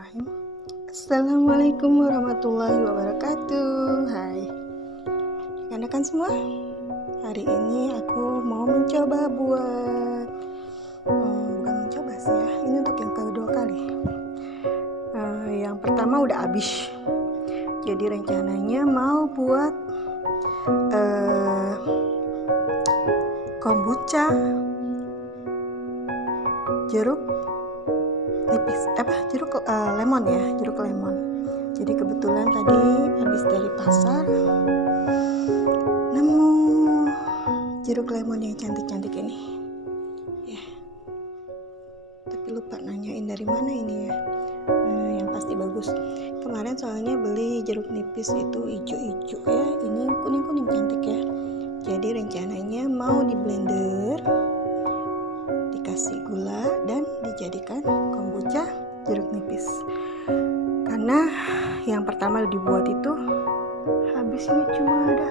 Bismillahirrahmanirrahim. Assalamualaikum warahmatullahi wabarakatuh. Hai rekan-rekan semua, hari ini aku mau mencoba buat bukan mencoba sih ya, ini untuk yang kedua kali. Yang pertama udah habis, jadi rencananya mau buat kombucha jeruk nipis, jeruk lemon ya, jeruk lemon. Jadi kebetulan tadi habis dari pasar nemu jeruk lemon yang cantik-cantik ini ya, tapi lupa nanyain dari mana ini ya. Yang pasti bagus. Kemarin soalnya beli jeruk nipis itu hijau-hijau ya, ini kuning-kuning cantik ya. Jadi rencananya mau di blender, dikasih gula dan dijadikan kombucha jeruk nipis. Karena yang pertama dibuat itu habisnya cuma ada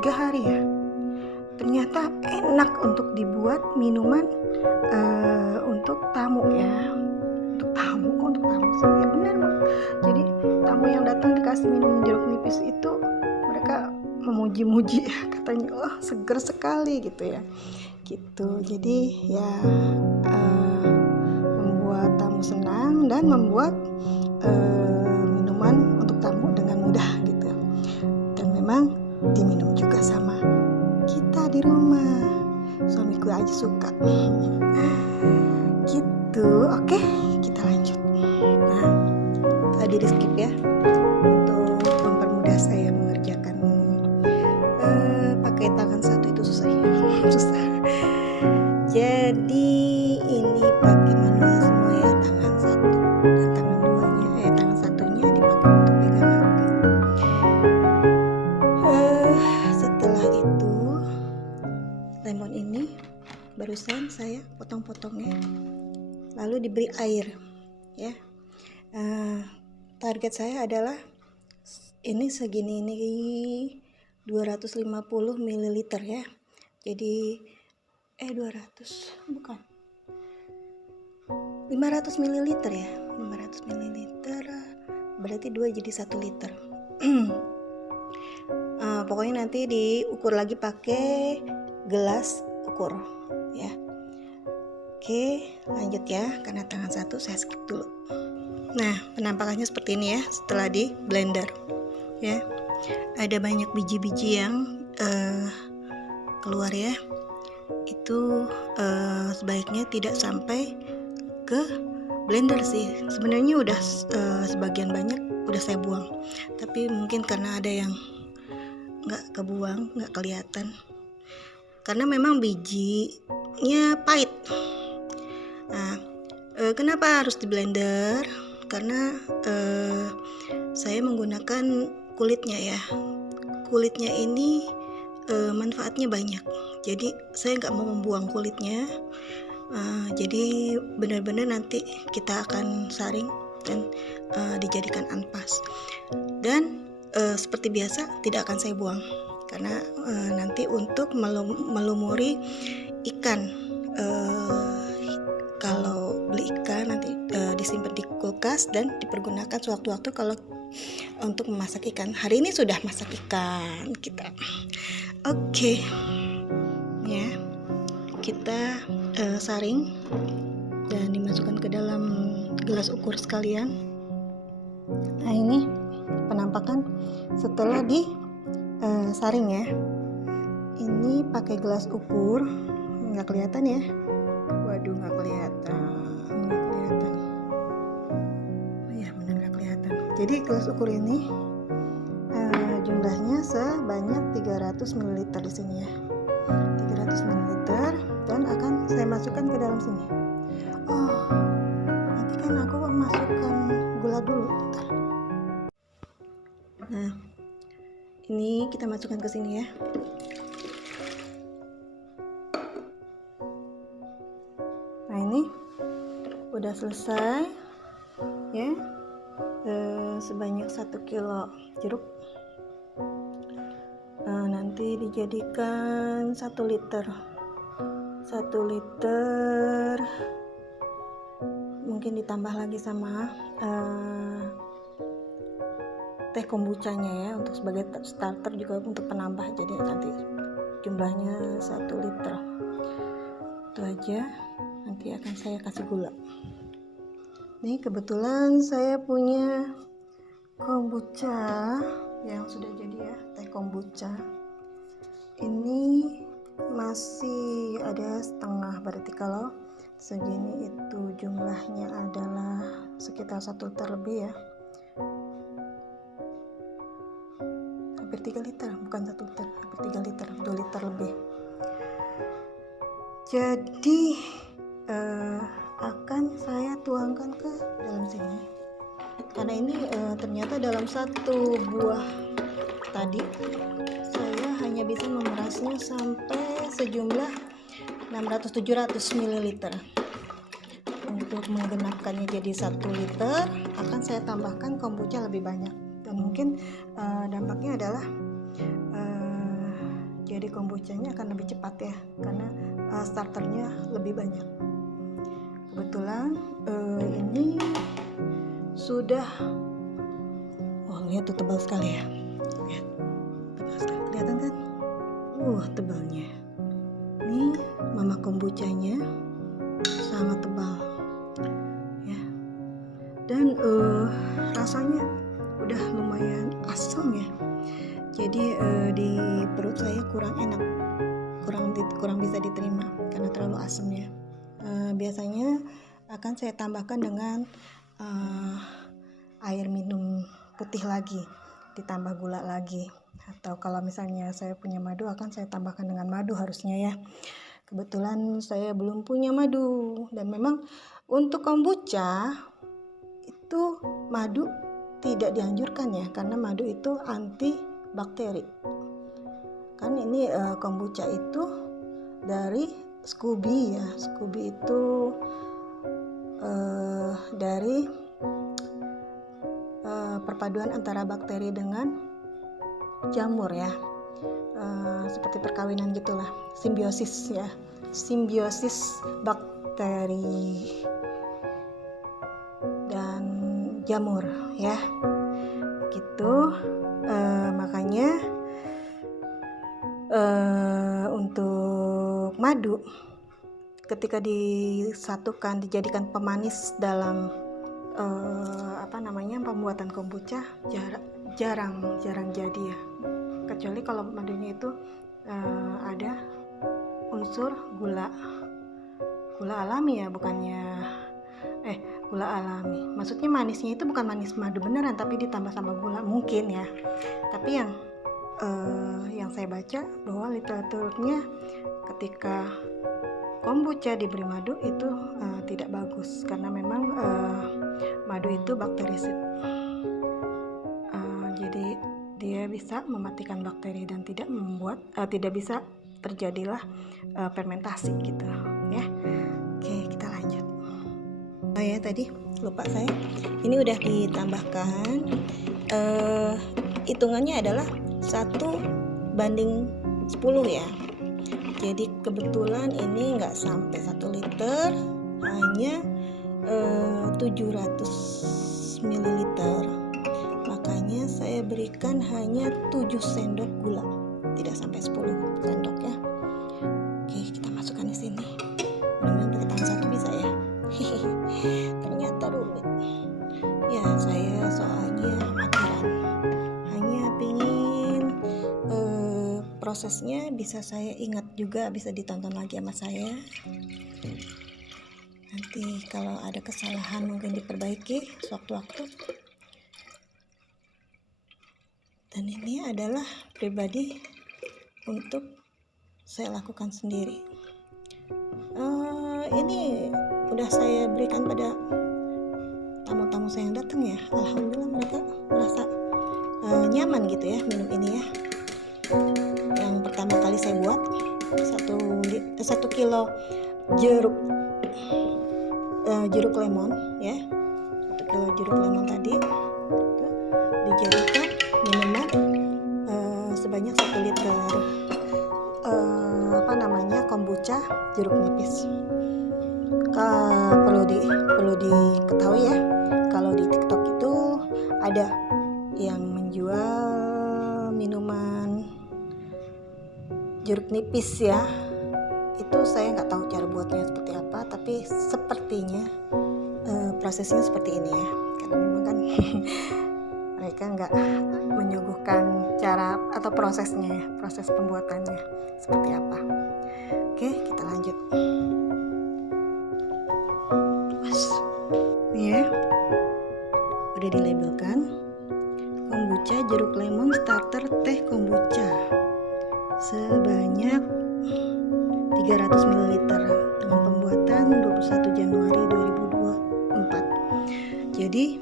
3 hari ya. Ternyata enak untuk dibuat minuman untuk tamu ya. Untuk tamu sih ya, benar. Jadi tamu yang datang dikasih minum jeruk nipis itu mereka memuji-muji ya, katanya oh seger sekali gitu ya. Gitu. Jadi ya membuat tamu senang dan membuat minuman untuk tamu dengan mudah gitu. Dan memang diminum juga sama kita di rumah. Suamiku aja suka. Gitu. Oke, kita lanjut. Nah, tadi di skip ya untuk mempermudah saya mengerjakan. Pakai tangan satu itu susah. Jadi ini pakai manual semua ya, tangan satu dan tangan duanya, tangan satunya dipakai untuk pegang HP. Setelah itu lemon ini barusan saya potong-potongnya, lalu diberi air ya. Target saya adalah ini segini, ini 250 ml ya. Jadi 500 ml ya. 500 ml berarti 2 jadi 1 liter. Pokoknya nanti diukur lagi pakai gelas ukur ya. Oke, lanjut ya, karena tangan satu saya skip dulu. Nah, penampakannya seperti ini ya setelah di blender ya. Ada banyak biji-biji yang keluar ya. Itu sebaiknya tidak sampai ke blender sih. Sebenarnya udah sebagian banyak udah saya buang, tapi mungkin karena ada yang nggak kebuang, nggak kelihatan, karena memang bijinya pahit. Nah, kenapa harus di blender? Karena saya menggunakan kulitnya ya. Kulitnya ini manfaatnya banyak. Jadi saya nggak mau membuang kulitnya. Jadi benar-benar nanti kita akan saring dan dijadikan ampas. Dan seperti biasa tidak akan saya buang karena nanti untuk melumuri ikan. Kalau beli ikan nanti disimpan di kulkas dan dipergunakan sewaktu-waktu kalau untuk memasak ikan. Hari ini sudah masak ikan kita. Oke. Ya, kita saring dan dimasukkan ke dalam gelas ukur sekalian. Nah, ini penampakan setelah disaring ya. Ini pakai gelas ukur, nggak kelihatan ya. Waduh, nggak kelihatan. Oh ya, benar nggak kelihatan. Jadi gelas ukur ini jumlahnya sebanyak 300 ml di sini ya. 300 ml dan akan saya masukkan ke dalam sini. Oh, nanti kan aku masukkan gula dulu. Bentar. Nah, ini kita masukkan ke sini ya. Nah, ini udah selesai ya. Sebanyak 1 kilo jeruk. Nanti dijadikan 1 liter mungkin ditambah lagi sama teh kombuchanya ya, untuk sebagai starter juga untuk penambah. Jadi nanti jumlahnya 1 liter. Itu aja. Nanti akan saya kasih gula. Nih kebetulan saya punya kombucha yang sudah jadi ya, teh kombucha. Ini masih ada setengah, berarti kalau segini itu jumlahnya adalah sekitar 1 liter lebih ya, hampir 3 liter, bukan 1 liter, hampir 3 liter, 2 liter lebih. Jadi akan saya tuangkan ke dalam sini, karena ini ternyata dalam satu buah tadi saya hanya bisa memerasnya sampai sejumlah 600-700 ml. Untuk menggenapkannya jadi 1 liter akan saya tambahkan kombucha lebih banyak, dan mungkin dampaknya adalah jadi kombuchanya akan lebih cepat ya, karena starternya lebih banyak. Kebetulan ini sudah, lihat tuh tebal sekali ya, lihat tebal sekali, kelihatan kan? Tebalnya. Ini mama kombuchanya sangat tebal ya, dan rasanya udah lumayan asam ya. Jadi di perut saya kurang enak, kurang bisa diterima karena terlalu asam ya. Biasanya akan saya tambahkan dengan air minum putih lagi, ditambah gula lagi, atau kalau misalnya saya punya madu akan saya tambahkan dengan madu harusnya ya. Kebetulan saya belum punya madu, dan memang untuk kombucha itu madu tidak dianjurkan ya, karena madu itu anti bakteri. Kan ini kombucha itu dari SCOBY ya. SCOBY itu dari perpaduan antara bakteri dengan jamur ya, seperti perkawinan gitulah, simbiosis ya, simbiosis bakteri dan jamur ya, gitu. Makanya untuk madu ketika disatukan, dijadikan pemanis dalam pembuatan kombucha jarang jadi ya, kecuali kalau madunya itu ada unsur gula alami ya, gula alami, maksudnya manisnya itu bukan manis madu beneran, tapi ditambah sama gula mungkin ya. Tapi yang saya baca bahwa literaturnya ketika kombucha diberi madu itu tidak bagus, karena memang madu itu bakterisid, jadi dia bisa mematikan bakteri dan tidak bisa terjadilah fermentasi gitu ya. Oke, kita lanjut. Ya tadi lupa saya, ini udah ditambahkan, hitungannya adalah 1:10 ya. Jadi kebetulan ini nggak sampai 1 liter, hanya 700 ml, makanya saya berikan hanya 7 sendok gula, tidak sampai 10 sendok ya. Oke, kita masukkan di sini. Mudah-mudahan pakai tangan satu bisa ya. Ternyata rumit ya, saya soalnya amatiran, hanya pingin prosesnya bisa saya ingat juga, bisa ditonton lagi sama saya. Nanti kalau ada kesalahan mungkin diperbaiki sewaktu-waktu. Dan ini adalah pribadi untuk saya lakukan sendiri. Ini udah saya berikan pada tamu-tamu saya yang datang ya. Alhamdulillah mereka merasa nyaman gitu ya minum ini ya. Yang pertama kali saya buat 1 kilo jeruk lemon ya, 1 kilo jeruk lemon tadi dijadikan minuman sebanyak 1 liter kombucha jeruk nipis. perlu diketahui ya, kalau di TikTok itu ada yang menjual minuman jeruk nipis ya. Itu saya nggak tahu cara buatnya seperti apa, tapi sepertinya prosesnya seperti ini ya, karena memang kan mereka nggak menyuguhkan cara atau prosesnya ya, proses pembuatannya seperti apa. Oke, kita lanjut. Nih ya, udah dilabelkan kombucha jeruk lemon starter teh kombucha sebanyak 300 ml dengan pembuatan 21 Januari 2024. Jadi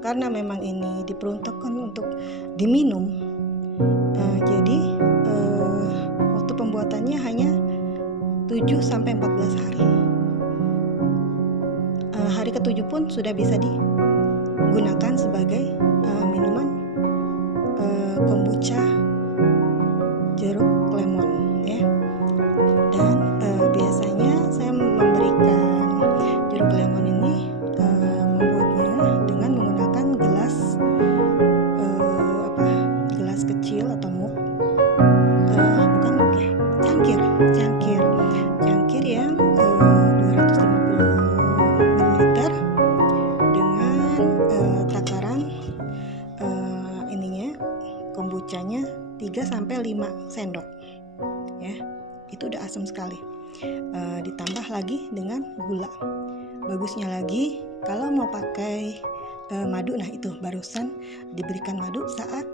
karena memang ini diperuntukkan untuk diminum, jadi waktu pembuatannya hanya 7-14 hari. Hari ke-7 pun sudah bisa digunakan sebagai minuman kombucha jeruk lemon ya. Dan biasanya saya memberikan jeruk lemon ini membuatnya dengan menggunakan gelas kecil atau mug, bukan mug ya, cangkir yang 250 ml dengan takaran kombuchanya 3-5 sendok ya. Itu udah asam sekali. Ditambah lagi dengan gula. Bagusnya lagi kalau mau pakai madu, nah itu barusan diberikan madu saat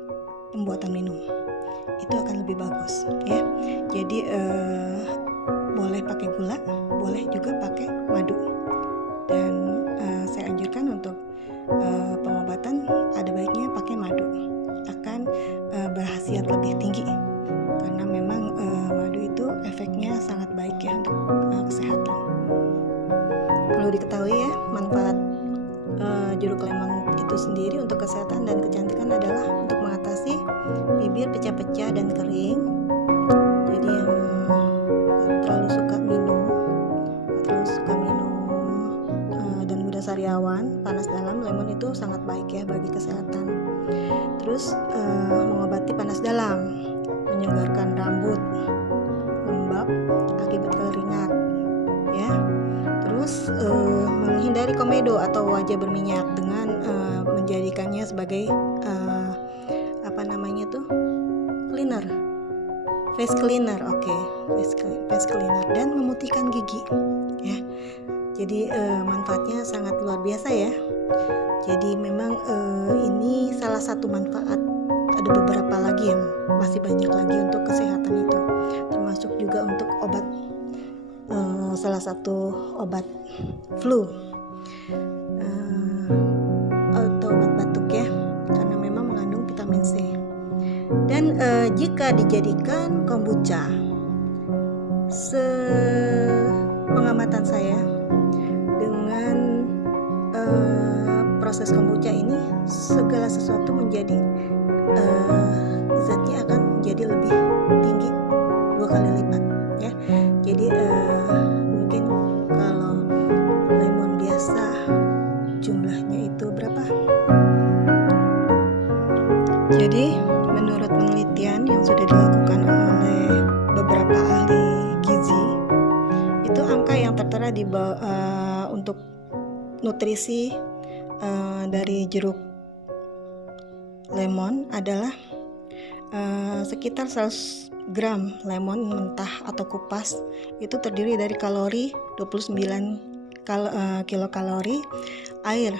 pembuatan minum, itu akan lebih bagus ya. Jadi boleh pakai gula, boleh juga pakai madu. Dan saya anjurkan untuk pengobatan ada baiknya pakai madu, akan berkhasiat lebih tinggi, karena memang madu itu efeknya sangat baik ya untuk kesehatan. Perlu diketahui ya, manfaat jeruk lemon itu sendiri untuk kesehatan dan kecantikan adalah untuk mengatasi bibir pecah-pecah dan kering. Jadi yang terlalu suka minum dan mudah sariawan, panas dalam, lemon itu sangat baik ya bagi kesehatan. Terus mengobati panas dalam, menyegarkan rambut lembab akibat keringat ya. Terus menghindari komedo atau wajah berminyak dengan menjadikannya sebagai cleaner, face cleaner, face cleaner, dan memutihkan gigi ya. Jadi manfaatnya sangat luar biasa ya. Jadi memang ini salah satu manfaat, ada beberapa lagi yang masih banyak lagi untuk kesehatan itu, termasuk juga untuk obat, salah satu obat flu atau obat batuk ya, karena memang mengandung vitamin C. Dan jika dijadikan kombucha, sepengamatan saya dengan proses kombucha ini, segala sesuatu menjadi zatnya akan menjadi lebih tinggi 2 kali lipat ya. Jadi mungkin kalau lemon biasa jumlahnya itu berapa? Jadi menurut penelitian yang sudah dilakukan oleh beberapa ahli gizi, itu angka yang tertera di untuk nutrisi dari jeruk lemon adalah sekitar 100 gram lemon mentah atau kupas itu terdiri dari kalori 29 kilokalori, air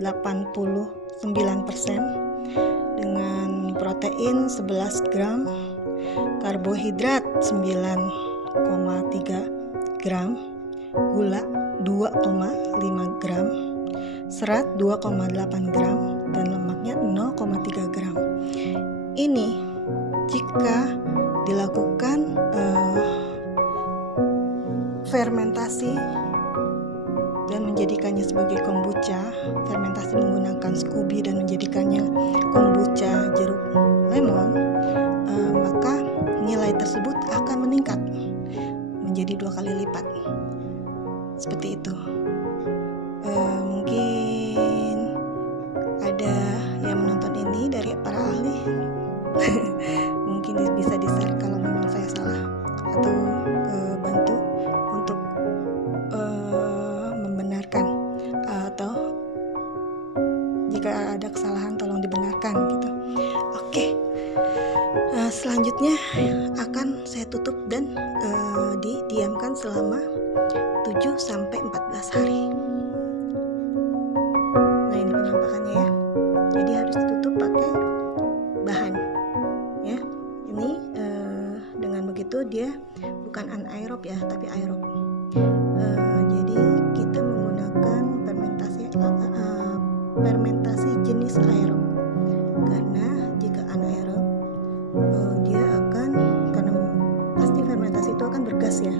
89%, dengan protein 11 gram, karbohidrat 9,3 gram, gula 2,5 gram, serat 2,8 gram, dan lemaknya 0,3 gram. Ini jika dilakukan fermentasi dan menjadikannya sebagai kombucha, fermentasi menggunakan SCOBY dan menjadikannya kombucha jeruk lemon, maka nilai tersebut akan meningkat menjadi 2 kali lipat seperti itu. Mungkin ada yang menonton ini dari para ahli. Mungkin bisa di-share kalau memang saya salah, atau bantu untuk membenarkan, atau jika ada kesalahan tolong dibenarkan gitu. Oke. Selanjutnya akan saya tutup dan didiamkan selama 7-14 hari. Nah, ini penampakannya ya. Jadi harus ditutup pakai bahan ya. Ini dengan begitu dia bukan anaerob ya, tapi aerob. Jadi kita menggunakan fermentasi jenis aerob, karena jika anaerob dia akan, karena pasti fermentasi itu akan bergas ya,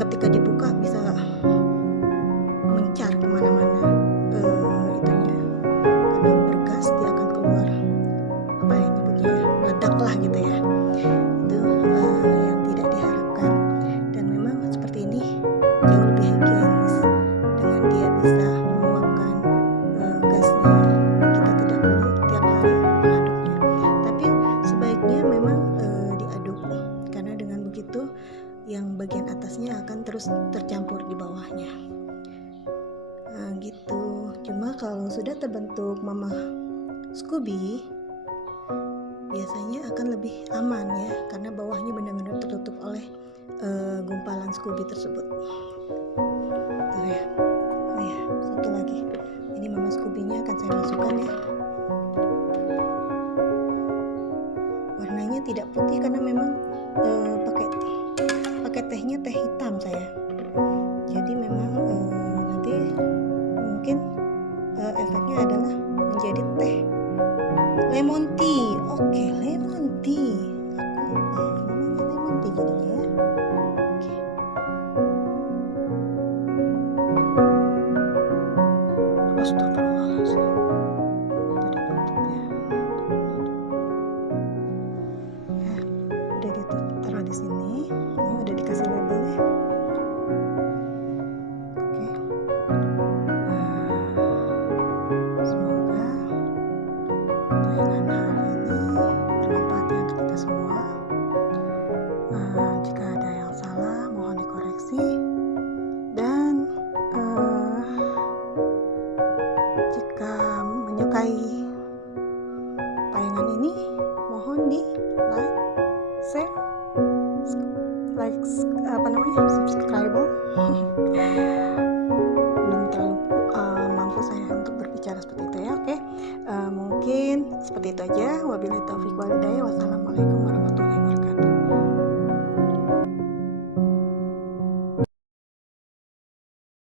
ketika dibuka bisa mencar kemana-mana itunya, karena bergas dia akan keluar apa yang nyebutnya ya, meledak lah gitu ya. Itu yang tidak diharapkan, dan memang seperti ini jauh lebih higienis dengan dia bisa menguapkan gasnya. Kita tidak perlu tiap hari mengaduknya, tapi sebaiknya memang diaduk, karena dengan begitu yang bagian atasnya akan terus tercampur di bawahnya. Nah, gitu. Cuma kalau sudah terbentuk mama Scooby, biasanya akan lebih aman ya, karena bawahnya benar-benar tertutup oleh gumpalan Scooby tersebut. Tuh ya. Oh ya, satu lagi. Ini mama Scooby-nya akan saya masukkan ya. Warnanya tidak putih karena memang pakai tehnya teh hitam saya. Jadi memang nanti mungkin efeknya adalah menjadi teh lemon tea. Oke, lemon tea. Aku lupa namanya lemon tea jadinya ya. Oke. Astagfirullahaladzim. Tadi nutupnya. Ya, udah ditaruh di sini. Ini udah dikasih labelnya. Oke. Semoga tayangan hari ini bermanfaat ya untuk kita semua. Jika ada yang salah mohon dikoreksi, dan jika menyukai tayangan ini mohon di like, share, subscribe. Belum terlalu mampu saya untuk berbicara seperti itu ya. Oke. Mungkin seperti itu aja. Wabillahi taufiq wal hidayah.